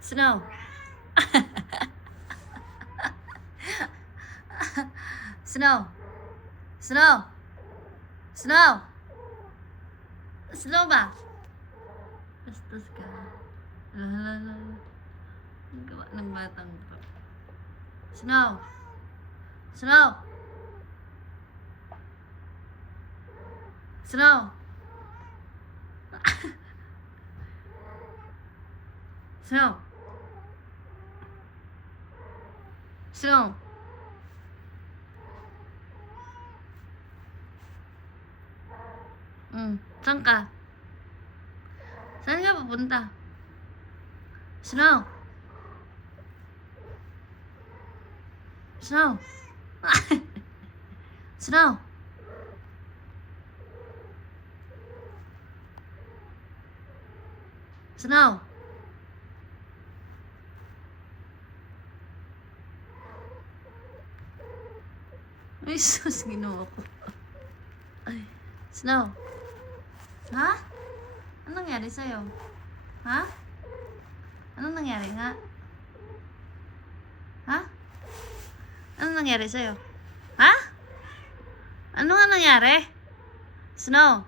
Snow. Snow. Snow. Snow. Snow ba? Bastos ka. Lalalala. Ang gawa ng batang to. Snow. Snow. Snow. Snow. Snow. Saan ka? Saan ka pupunta? Snow. Snow. Snow. Snow. Ay, sus, ginawa ko. Ay, Snow. Ha? Anong nangyari sa'yo? Ha? Anong nangyari nga? Ha? Anong nangyari sa'yo? Ha? Ano nga nangyari? Snow.